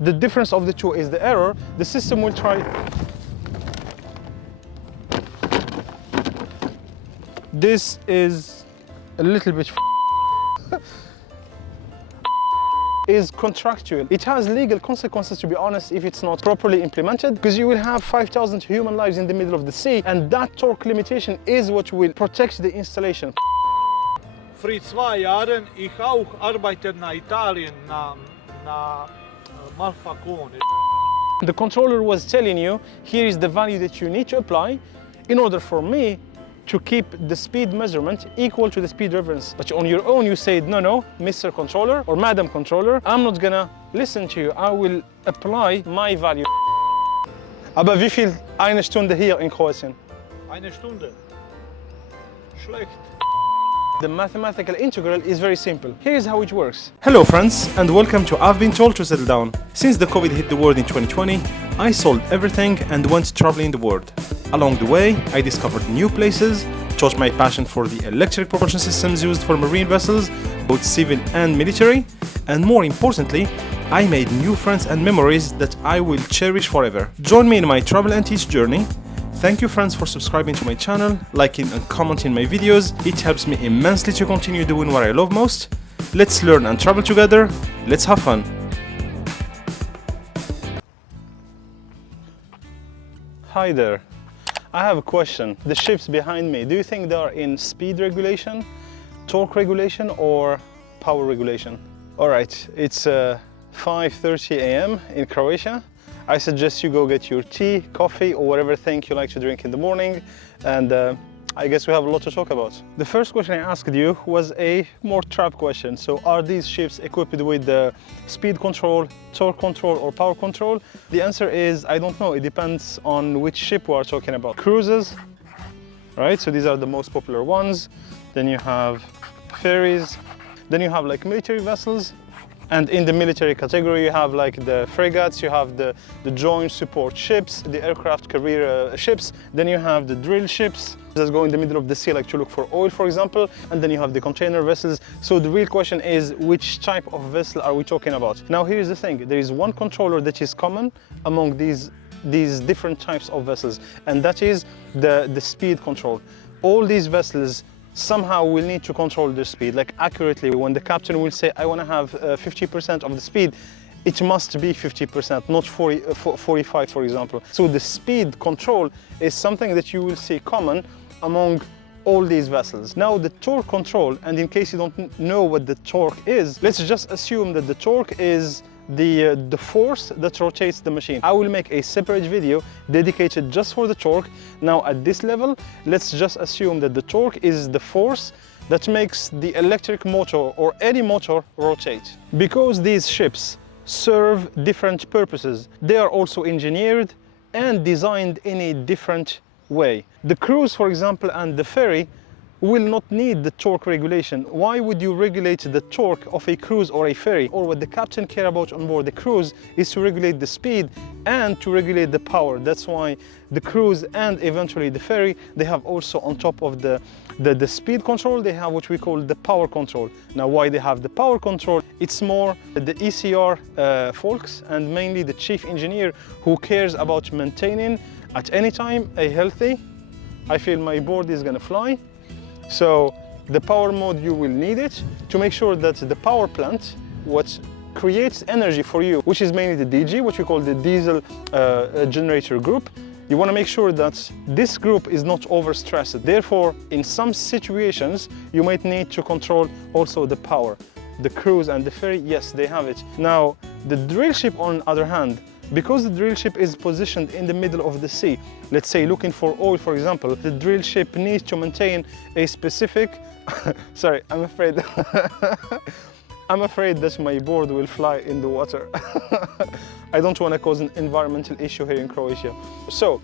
the difference of the two is the error, the system will try. This is a little bit is contractual. It has legal consequences, to be honest, if it's not properly implemented, because you will have 5,000 human lives in the middle of the sea, and that torque limitation is what will protect the installation. Für 2 Jahren ich auch arbeite in Italien na Malfacone. The controller was telling you, here is the value that you need to apply in order for me to keep the speed measurement equal to the speed reference. But on your own you said, no, Mr. Controller or Madam Controller, I'm not gonna listen to you. I will apply my value. Aber wie viel eine Stunde hier in Kroatien? Eine Stunde. Schlecht. The mathematical integral is very simple. Here's how it works. Hello friends, and welcome to I've Been Told to Settle Down. Since the COVID hit the world in 2020, I sold everything and went traveling the world. Along the way, I discovered new places, taught my passion for the electric propulsion systems used for marine vessels, both civil and military, and more importantly, I made new friends and memories that I will cherish forever. Join me in my travel and teach journey. Thank you friends for subscribing to my channel, liking and commenting my videos. It helps me immensely to continue doing what I love most. Let's learn and travel together. Let's have fun. Hi there. I have a question. The ships behind me, do you think they are in speed regulation, torque regulation or power regulation? Alright, it's 5:30 a.m. in Croatia. I suggest you go get your tea, coffee or whatever thing you like to drink in the morning, and I guess we have a lot to talk about. The first question I asked you was a more trap question. So are these ships equipped with the speed control, torque control or power control? The answer is I don't know. It depends on which ship we are talking about. Cruises, right? So these are the most popular ones. Then you have ferries. Then you have like military vessels. And in the military category, you have like the frigates, you have the joint support ships, the aircraft carrier ships, then you have the drill ships that go in the middle of the sea, like to look for oil, for example, and then you have the container vessels. So the real question is, which type of vessel are we talking about? Now, here's the thing. There is one controller that is common among these different types of vessels, and that is the speed control. All these vessels somehow will need to control their speed, like accurately. When the captain will say, I want to have 50% of the speed, it must be 50%, not 45, for example. So the speed control is something that you will see common among all these vessels. Now the torque control, and in case you don't know what the torque is, let's just assume that the torque is the force that rotates the machine. I will make a separate video dedicated just for the torque. Now at this level, let's just assume that the torque is the force that makes the electric motor or any motor rotate. Because these ships serve different purposes, they are also engineered and designed in a different way. The cruise, for example, and the ferry will not need the torque regulation. Why would you regulate the torque of a cruise or a ferry? Or what the captain care about on board the cruise is to regulate the speed and to regulate the power. That's why the cruise and eventually the ferry, they have also on top of the speed control, they have what we call the power control. Now why they have the power control? It's more the ECR folks and mainly the chief engineer who cares about maintaining at any time a healthy, I feel my board is gonna fly. So the power mode, you will need it to make sure that the power plant, what creates energy for you, which is mainly the DG, what we call the diesel generator group, you want to make sure that this group is not overstressed. Therefore, in some situations, you might need to control also the power. The cruise and the ferry, yes, they have it. Now, the drill ship, on the other hand, because the drill ship is positioned in the middle of the sea, let's say looking for oil, for example, the drill ship needs to maintain a specific, sorry, I'm afraid, I'm afraid that my board will fly in the water. I don't want to cause an environmental issue here in Croatia. So,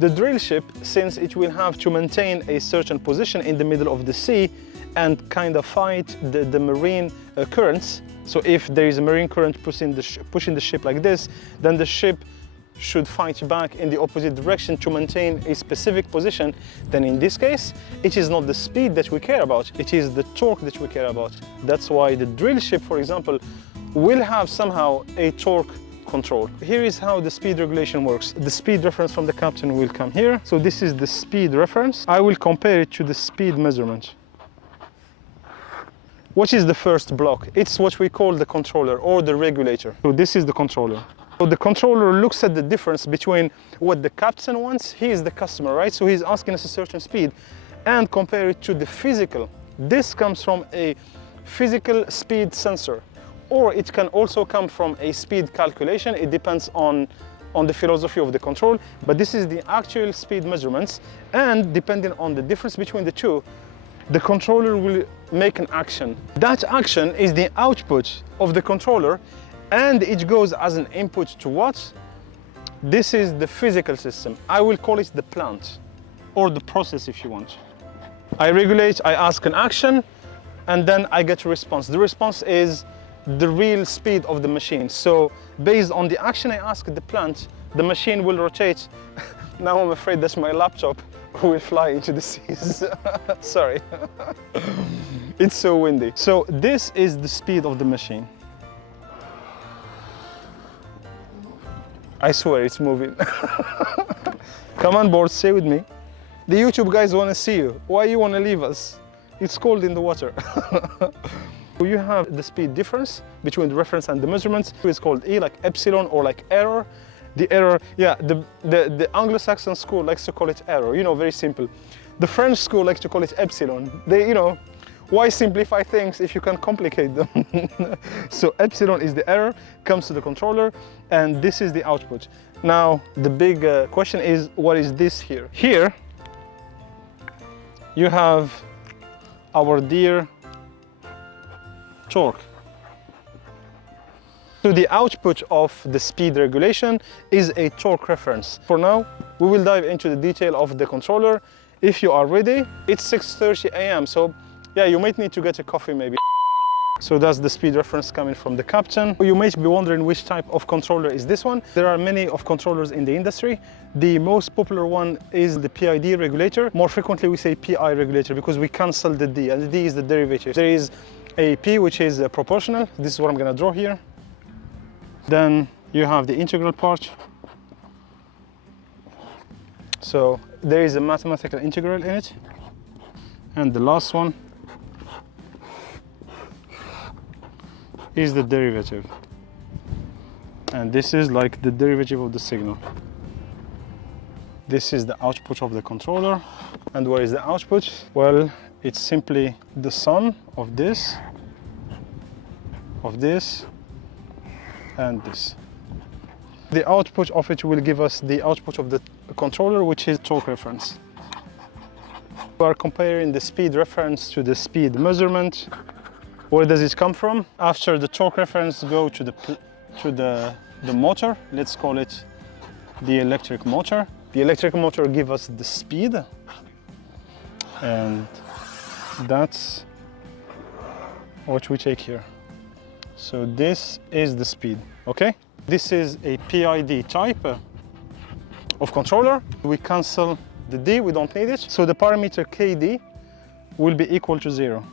the drill ship, since it will have to maintain a certain position in the middle of the sea and kind of fight the marine currents, so if there is a marine current pushing the ship like this, then the ship should fight back in the opposite direction to maintain a specific position. Then in this case, it is not the speed that we care about, it is the torque that we care about. That's why the drill ship, for example, will have somehow a torque control. Here is how the speed regulation works. The speed reference from the captain will come here. So this is the speed reference. I will compare it to the speed measurement. What is the first block? It's what we call the controller or the regulator. So this is the controller. So the controller looks at the difference between what the captain wants. He is the customer, right? So he's asking us a certain speed and compare it to the physical. This comes from a physical speed sensor, or it can also come from a speed calculation. It depends on the philosophy of the control, but this is the actual speed measurements, and depending on the difference between the two, the controller will make an action. That action is the output of the controller, and it goes as an input to what? This is the physical system. I will call it the plant, or the process if you want. I regulate, I ask an action, and then I get a response. The response is the real speed of the machine. So based on the action I ask the plant, the machine will rotate. Now I'm afraid that my laptop will fly into the seas. Sorry. It's so windy. So this is the speed of the machine. I swear it's moving. Come on board, stay with me. The YouTube guys want to see you. Why you want to leave us? It's cold in the water. You have the speed difference between the reference and the measurements. It's called E, like epsilon, or like error. The error, yeah, the Anglo-Saxon school likes to call it error, you know, very simple. The French school likes to call it epsilon. They, you know, why simplify things if you can complicate them? So epsilon is the error, comes to the controller, and this is the output. Now, the big question is, what is this here? Here, you have our dear torque. So the output of the speed regulation is a torque reference. For now, we will dive into the detail of the controller. If you are ready, it's 6:30 a.m. So yeah, you might need to get a coffee maybe. So that's the speed reference coming from the captain. You might be wondering which type of controller is this one. There are many of controllers in the industry. The most popular one is the PID regulator. More frequently we say PI regulator because we cancel the D, and the D is the derivative. There is a P, which is proportional. This is what I'm gonna draw here. Then you have the integral part. So there is a mathematical integral in it. And the last one is the derivative. And this is like the derivative of the signal. This is the output of the controller. And what is the output? Well, it's simply the sum of this, and this. The output of it will give us the output of the controller, which is torque reference. We are comparing the speed reference to the speed measurement. Where does it come from? After the torque reference go to the motor, let's call it the electric motor. The electric motor gives us the speed, and that's what we take here. So this is the speed, okay? This is a PID type of controller. We cancel the D, we don't need it. So the parameter KD will be equal to 0.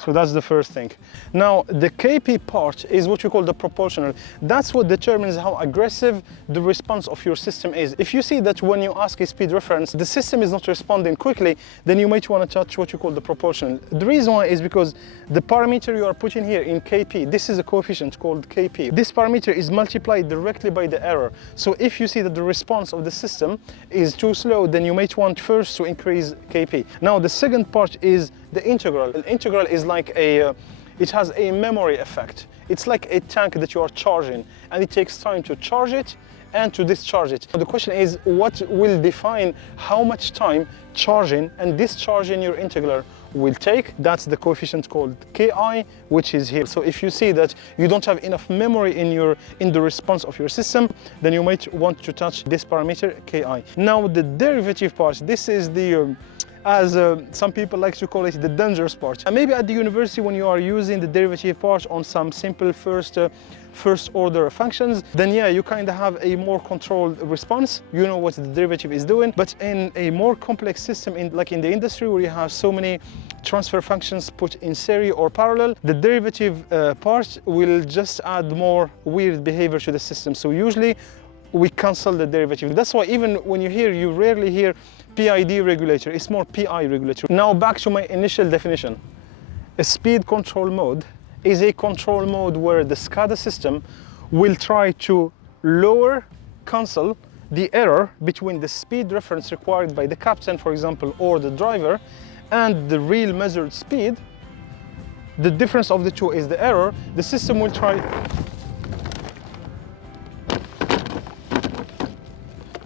So that's the first thing. Now, the KP part is what we call the proportional. That's what determines how aggressive the response of your system is. If you see that when you ask a speed reference, the system is not responding quickly, then you might want to touch what you call the proportional. The reason why is because the parameter you are putting here in KP, this is a coefficient called KP. This parameter is multiplied directly by the error. So if you see that the response of the system is too slow, then you might want first to increase KP. Now, the second part is the integral. An integral is like it has a memory effect. It's like a tank that you are charging, and it takes time to charge it and to discharge it. So the question is, what will define how much time charging and discharging your integral will take? That's the coefficient called Ki, which is here. So if you see that you don't have enough memory in the response of your system, then you might want to touch this parameter Ki. Now the derivative part, this is the as some people like to call it, the dangerous part. And maybe at the university, when you are using the derivative part on some simple first order functions, then yeah, you kind of have a more controlled response. You know what the derivative is doing. But in a more complex system, like in the industry where you have so many transfer functions put in series or parallel, the derivative part will just add more weird behavior to the system. So usually we cancel the derivative. That's why even when you rarely hear PID regulator, it's more PI regulator. Now back to my initial definition. A speed control mode is a control mode where the SCADA system will try to cancel the error between the speed reference required by the captain, for example, or the driver, and the real measured speed. The difference of the two is the error. The system will try.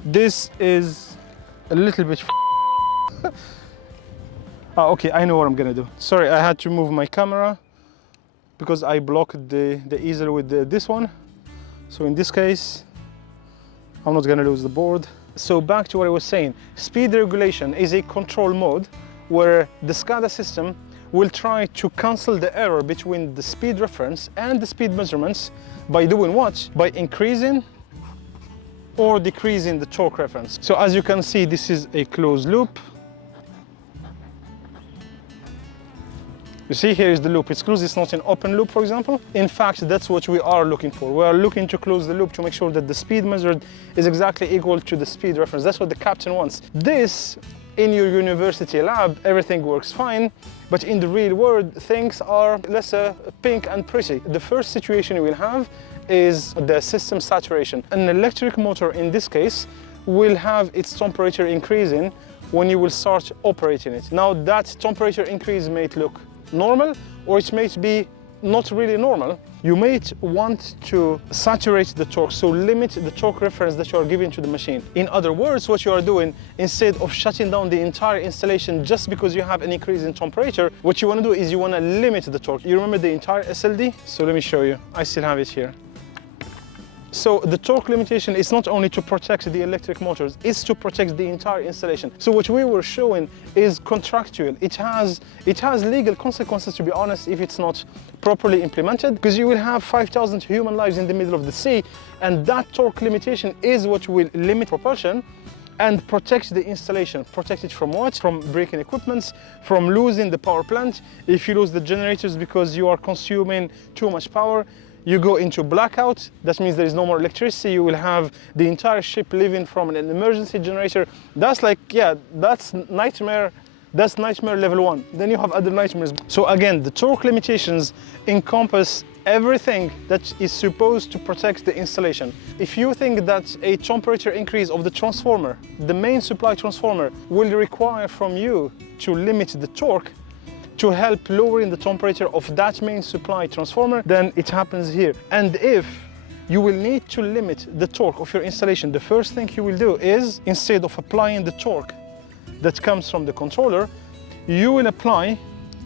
This is a little bit okay, I know what I'm gonna do. Sorry, I had to move my camera because I blocked the easel with this one. So in this case, I'm not gonna lose the board. So back to what I was saying, speed regulation is a control mode where the SCADA system will try to cancel the error between the speed reference and the speed measurements by doing what? By increasing or decreasing the torque reference. So as you can see, this is a closed loop. You see, here is the loop. It's closed, it's not an open loop, for example. In fact, that's what we are looking for. We are looking to close the loop to make sure that the speed measured is exactly equal to the speed reference. That's what the captain wants. This, in your university lab, everything works fine, but in the real world, things are less pink and pretty. The first situation you will have is the system saturation. An electric motor, in this case, will have its temperature increasing when you will start operating it. Now, that temperature increase may look normal, or it may be not really normal. You may want to saturate the torque, so limit the torque reference that you are giving to the machine. In other words, what you are doing, instead of shutting down the entire installation just because you have an increase in temperature, what you want to do is you want to limit the torque. You remember the entire SLD? So let me show you. I still have it here. So the torque limitation is not only to protect the electric motors, it's to protect the entire installation. So what we were showing is contractual. It has legal consequences, to be honest, if it's not properly implemented, because you will have 5,000 human lives in the middle of the sea, and that torque limitation is what will limit propulsion and protect the installation. Protect it from what? From breaking equipments, from losing the power plant. If you lose the generators because you are consuming too much power, you go into blackout. That means there is no more electricity. You will have the entire ship living from an emergency generator. That's like, yeah, that's nightmare. That's nightmare level 1. Then you have other nightmares. So again, the torque limitations encompass everything that is supposed to protect the installation. If you think that a temperature increase of the transformer, the main supply transformer, will require from you to limit the torque to help lowering the temperature of that main supply transformer, then it happens here. And if you will need to limit the torque of your installation, the first thing you will do is, instead of applying the torque that comes from the controller, you will apply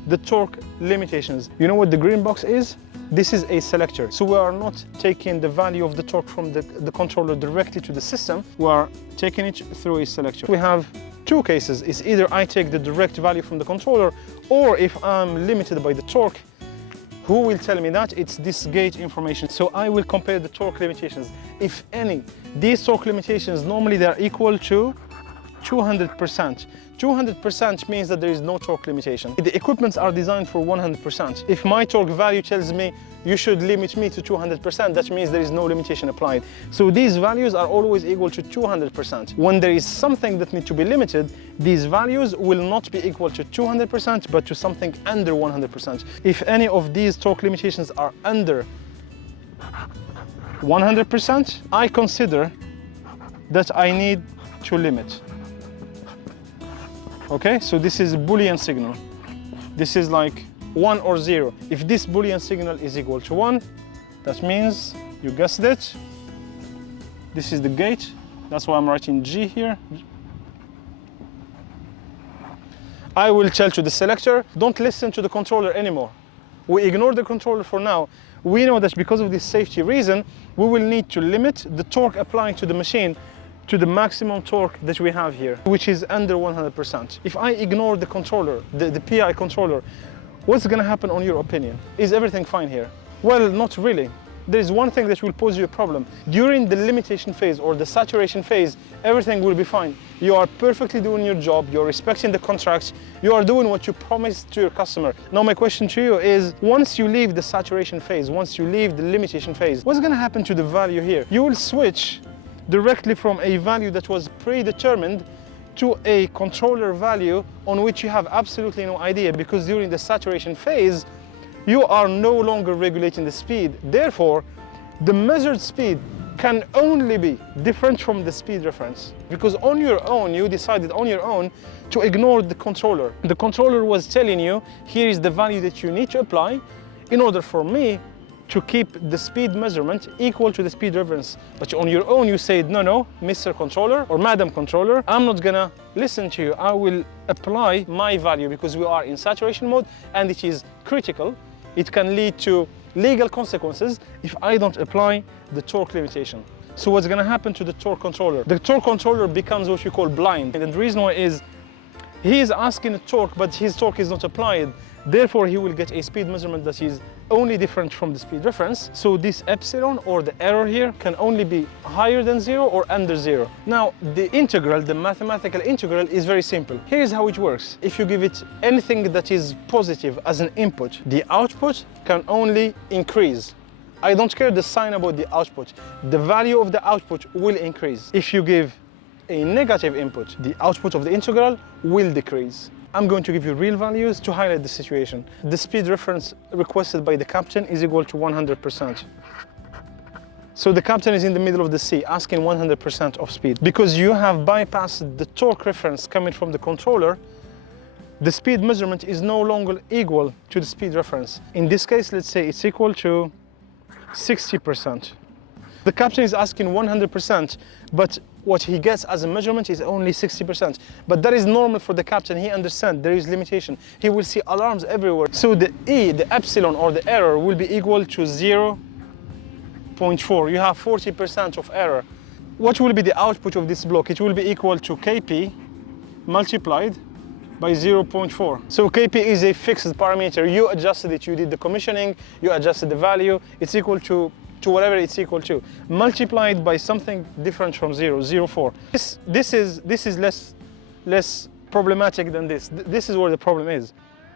the torque limitations. You know what the green box is? This is a selector. So we are not taking the value of the torque from the controller directly to the system. We are taking it through a selector. We have two cases. It's either I take the direct value from the controller, or if I'm limited by the torque, who will tell me that? It's this gauge information. So I will compare the torque limitations. If any, these torque limitations, normally they're equal to 200%. 200% means that there is no torque limitation. The equipments are designed for 100%. If my torque value tells me you should limit me to 200%, that means there is no limitation applied. So these values are always equal to 200%. When there is something that needs to be limited, these values will not be equal to 200%, but to something under 100%. If any of these torque limitations are under 100%, I consider that I need to limit. Okay, so this is a Boolean signal. This is like 1 or 0. If this Boolean signal is equal to 1, that means, you guessed it, this is the gate. That's why I'm writing G here. I will tell to the selector, don't listen to the controller anymore. We ignore the controller for now. We know that because of this safety reason, we will need to limit the torque applying to the machine to the maximum torque that we have here, which is under 100%. If I ignore the controller, the PI controller, what's gonna happen on your opinion? Is everything fine here? Well, not really. There is one thing that will pose you a problem. During the limitation phase or the saturation phase, everything will be fine. You are perfectly doing your job, you're respecting the contracts, you are doing what you promised to your customer. Now my question to you is, once you leave the saturation phase, once you leave the limitation phase, what's gonna happen to the value here? You will switch directly from a value that was predetermined to a controller value on which you have absolutely no idea, because during the saturation phase, you are no longer regulating the speed. Therefore, the measured speed can only be different from the speed reference. Because on your own, you decided on your own to ignore the controller. The controller was telling you, here is the value that you need to apply in order for me to keep the speed measurement equal to the speed reference. But on your own, you said, no, Mr. Controller or Madam Controller, I'm not gonna listen to you. I will apply my value because we are in saturation mode and it is critical. It can lead to legal consequences if I don't apply the torque limitation. So what's gonna happen to the torque controller? The torque controller becomes what we call blind. And the reason why is, he is asking a torque, but his torque is not applied. Therefore, he will get a speed measurement that is only different from the speed reference. So this epsilon or the error here can only be higher than 0 or under 0. Now, the integral, the mathematical integral is very simple. Here's how it works. If you give it anything that is positive as an input, the output can only increase. I don't care the sign about the output. The value of the output will increase. If you give a negative input, the output of the integral will decrease. I'm going to give you real values to highlight the situation. The speed reference requested by the captain is equal to 100%. So the captain is in the middle of the sea asking 100% of speed. Because you have bypassed the torque reference coming from the controller, the speed measurement is no longer equal to the speed reference. In this case, let's say it's equal to 60%. The captain is asking 100%, but what he gets as a measurement is only 60%. But that is normal for the captain. He understands there is limitation. He will see alarms everywhere. So the E, the epsilon or the error will be equal to 0.4. You have 40% of error. What will be the output of this block? It will be equal to Kp multiplied by 0.4. So Kp is a fixed parameter. You adjusted it, you did the commissioning, you adjusted the value. It's equal to whatever it's equal to, multiplied by something different from 0.04. This is less problematic than this. This is where the problem is.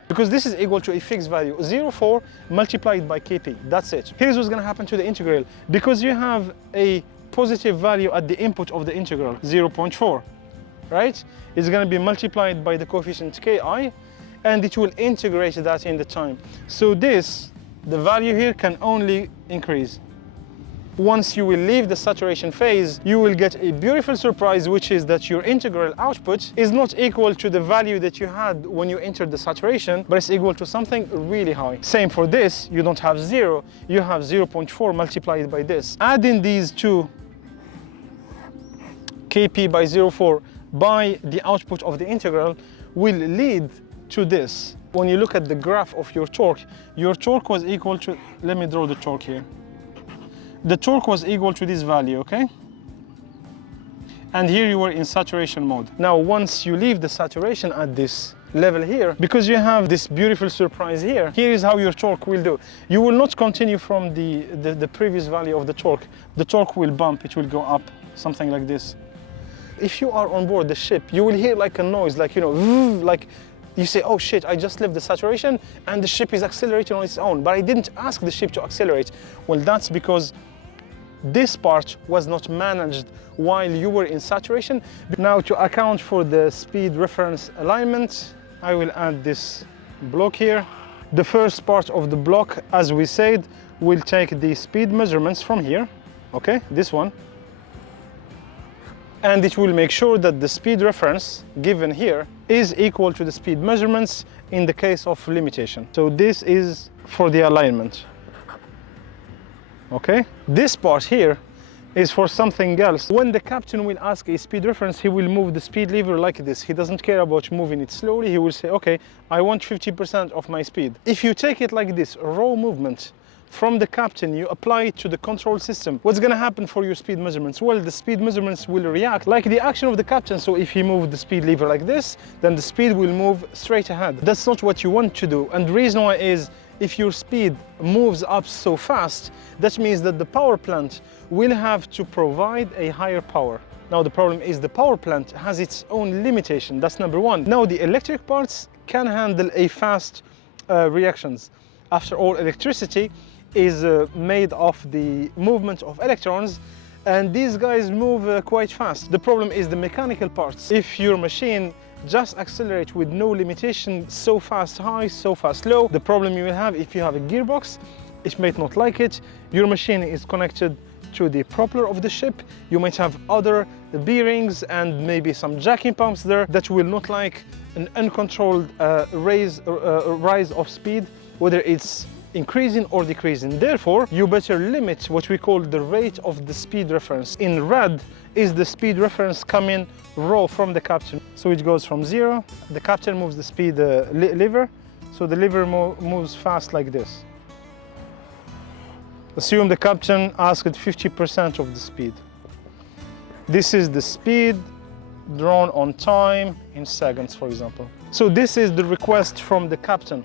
Because this is equal to a fixed value, 0.4 multiplied by Kp, that's it. Here's what's gonna happen to the integral. Because you have a positive value at the input of the integral, 0.4, right? It's gonna be multiplied by the coefficient Ki, and it will integrate that in the time. So this, the value here can only increase. Once you will leave the saturation phase, you will get a beautiful surprise, which is that your integral output is not equal to the value that you had when you entered the saturation, but it's equal to something really high. Same for this, you don't have 0, you have 0.4 multiplied by this. Adding these two, Kp by 0.4 by the output of the integral, will lead to this. When you look at the graph of your torque was equal to, let me draw the torque here. The torque was equal to this value, okay? And here you were in saturation mode. Now, once you leave the saturation at this level here, because you have this beautiful surprise here, here is how your torque will do. You will not continue from the previous value of the torque. The torque will bump, it will go up, something like this. If you are on board the ship, you will hear like a noise, like, you know, like you say, oh shit, I just left the saturation and the ship is accelerating on its own, but I didn't ask the ship to accelerate. Well, that's because this part was not managed while you were in saturation. Now, to account for the speed reference alignment, I will add this block here. The first part of the block, as we said, will take the speed measurements from here, okay, this one. And it will make sure that the speed reference given here is equal to the speed measurements in the case of limitation. So this is for the alignment. Okay? This part here is for something else. When the captain will ask a speed reference, he will move the speed lever like this. He doesn't care about moving it slowly. He will say, okay, I want 50% of my speed. If you take it like this, raw movement, from the captain, you apply it to the control system, what's going to happen for your speed measurements? Well, the speed measurements will react like the action of the captain. So if he moved the speed lever like this, then the speed will move straight ahead. That's not what you want to do. And the reason why is, if your speed moves up so fast, that means that the power plant will have to provide a higher power. Now the problem is the power plant has its own limitation. That's number one. Now the electric parts can handle a fast reactions. After all, electricity is made of the movement of electrons, and these guys move quite fast. The problem is the mechanical parts. If your machine just accelerates with no limitation, so fast high, so fast low, the problem you will have, if you have a gearbox, it might not like it. Your machine is connected to the propeller of the ship. You might have other bearings and maybe some jacking pumps there that will not like an uncontrolled rise of speed, whether it's increasing or decreasing. Therefore, you better limit what we call the rate of the speed reference. In red is the speed reference coming raw from the captain. So it goes from 0, the captain moves the speed lever, so the lever moves fast like this. Assume the captain asked 50% of the speed. This is the speed drawn on time in seconds, for example. So this is the request from the captain.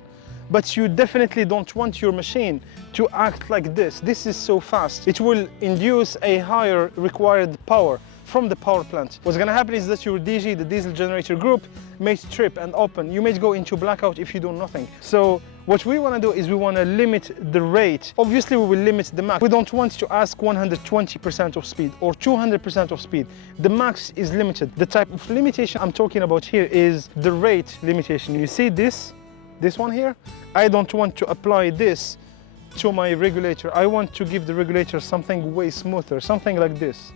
But you definitely don't want your machine to act like this. This is so fast. It will induce a higher required power from the power plant. What's going to happen is that your DG, the diesel generator group, may trip and open. You may go into blackout if you do nothing. So what we want to do is we want to limit the rate. Obviously, we will limit the max. We don't want to ask 120% of speed or 200% of speed. The max is limited. The type of limitation I'm talking about here is the rate limitation. You see this one here? I don't want to apply this to my regulator. I want to give the regulator something way smoother, something like this.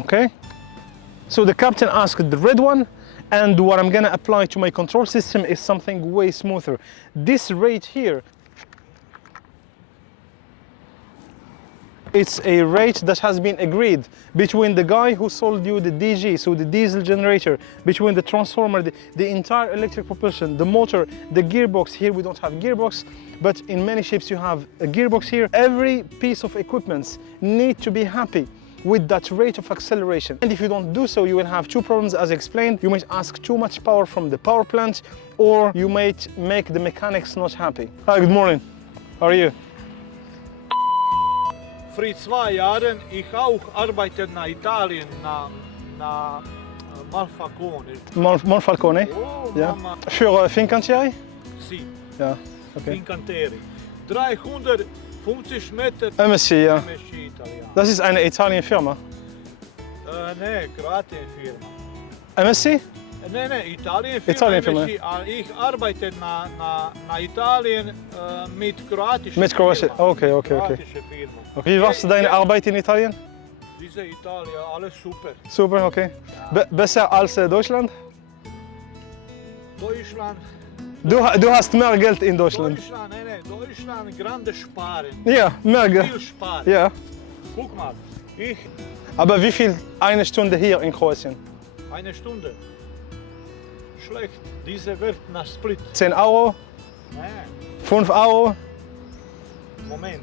Okay? So the captain asked the red one, and what I'm gonna apply to my control system is something way smoother. This rate here, it's a rate that has been agreed between the guy who sold you the DG, so the diesel generator, between the transformer, the entire electric propulsion, the motor, the gearbox. Here we don't have gearbox, but in many ships you have a gearbox here. Every piece of equipment needs to be happy with that rate of acceleration. And if you don't do so, you will have two problems as explained. You might ask too much power from the power plant, or you might make the mechanics not happy. Hi, good morning. How are you? Für 2 Jahren ich auch arbeite in Italien na Monfalcone. Monfalcone? Oh, Ja. Mama. Für Fincantieri? Sì, Ja, okay. Fincantieri. 350 Meter. MSC, ja. MSC Italiano. Das ist eine Italien-Firma. Ne, croatian Firma. MSC? Ne, Italien Firma. Italien Firma. MSC. Ich arbeite na Italien mit kroatischen Mit Kroatien. Firma. Okay. Kroatische Firma. Okay, wie warst deine Arbeit in Italien? Diese Italien, alles super. Super, okay. Besser als Deutschland? Deutschland. Du hast mehr Geld in Deutschland. Deutschland, grande sparen. Ja, mehr Geld. Viel sparen. Ja. Guck mal, Aber wie viel eine Stunde hier in Kroatien? eine Stunde. Schlecht. Diese wird nach Split. 10 Euro? Nee, 5 Euro? Moment.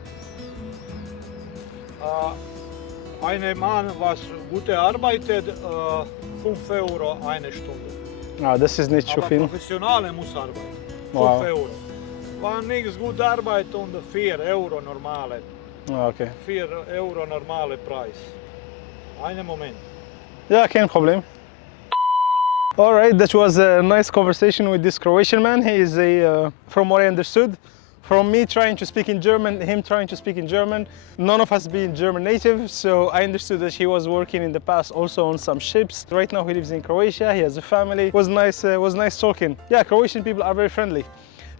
Ein Mann, was gut arbeitet, 5 Euro eine Stunde. Ah, das ist nicht so Aber viel. Professionale muss arbeiten. 5 Wow. Euro. Wenn nichts gut arbeitet, und 4 Euro normale. Ah, okay. 4 Euro normale Preis. Einen Moment. Ja, kein Problem. All right, that was a nice conversation with this Croatian man. He is from what I understood, from me trying to speak in German, him trying to speak in German. None of us being German native, so I understood that he was working in the past also on some ships. Right now he lives in Croatia, he has a family. It was nice talking. Yeah, Croatian people are very friendly.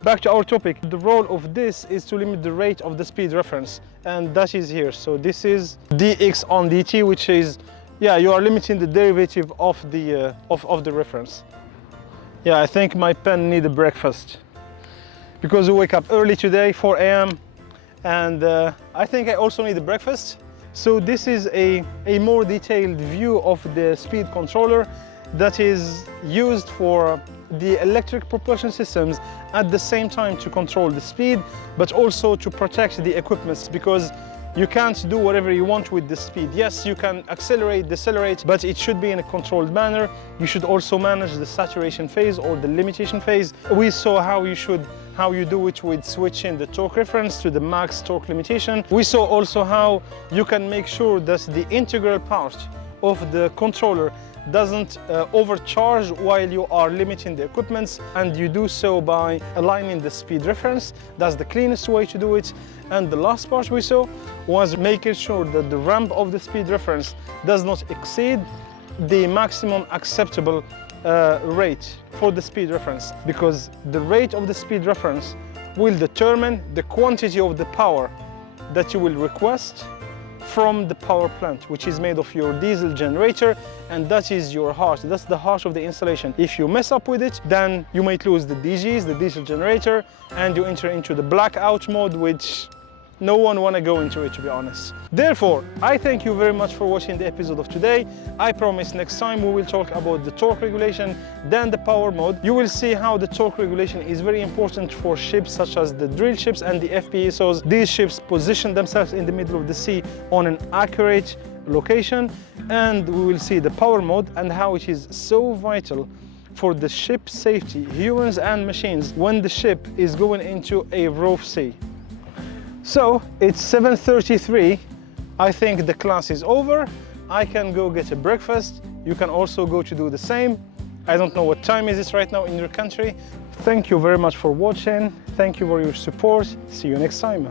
Back to our topic. The role of this is to limit the rate of the speed reference, and that is here. So this is dx on dt, which is, yeah, you are limiting the derivative of the reference. Yeah, I think my pen needs a breakfast because we wake up early today, 4 a.m. and I think I also need a breakfast. So this is a more detailed view of the speed controller that is used for the electric propulsion systems at the same time to control the speed, but also to protect the equipment, because you can't do whatever you want with the speed. Yes, you can accelerate, decelerate, but it should be in a controlled manner. You should also manage the saturation phase or the limitation phase. We saw how you do it with switching the torque reference to the max torque limitation. We saw also how you can make sure that the integral part of the controller doesn't overcharge while you are limiting the equipment, and you do so by aligning the speed reference. That's the cleanest way to do it. And the last part we saw was making sure that the ramp of the speed reference does not exceed the maximum acceptable rate for the speed reference, because the rate of the speed reference will determine the quantity of the power that you will request from the power plant, which is made of your diesel generator, and that is your heart. That's the heart of the installation. If you mess up with it, then you might lose the DGs, the diesel generator, and you enter into the blackout mode, which no one want to go into it, to be honest. Therefore, I thank you very much for watching the episode of today. I promise next time we will talk about the torque regulation, then the power mode. You will see how the torque regulation is very important for ships such as the drill ships and the FPSOs. These ships position themselves in the middle of the sea on an accurate location, and we will see the power mode and how it is so vital for the ship safety, humans and machines, when the ship is going into a rough sea. So it's 7:33. I think the class is over. I can go get a breakfast. You can also go to do the same. I don't know what time is it right now in your country. Thank you very much for watching. Thank you for your support. See you next time.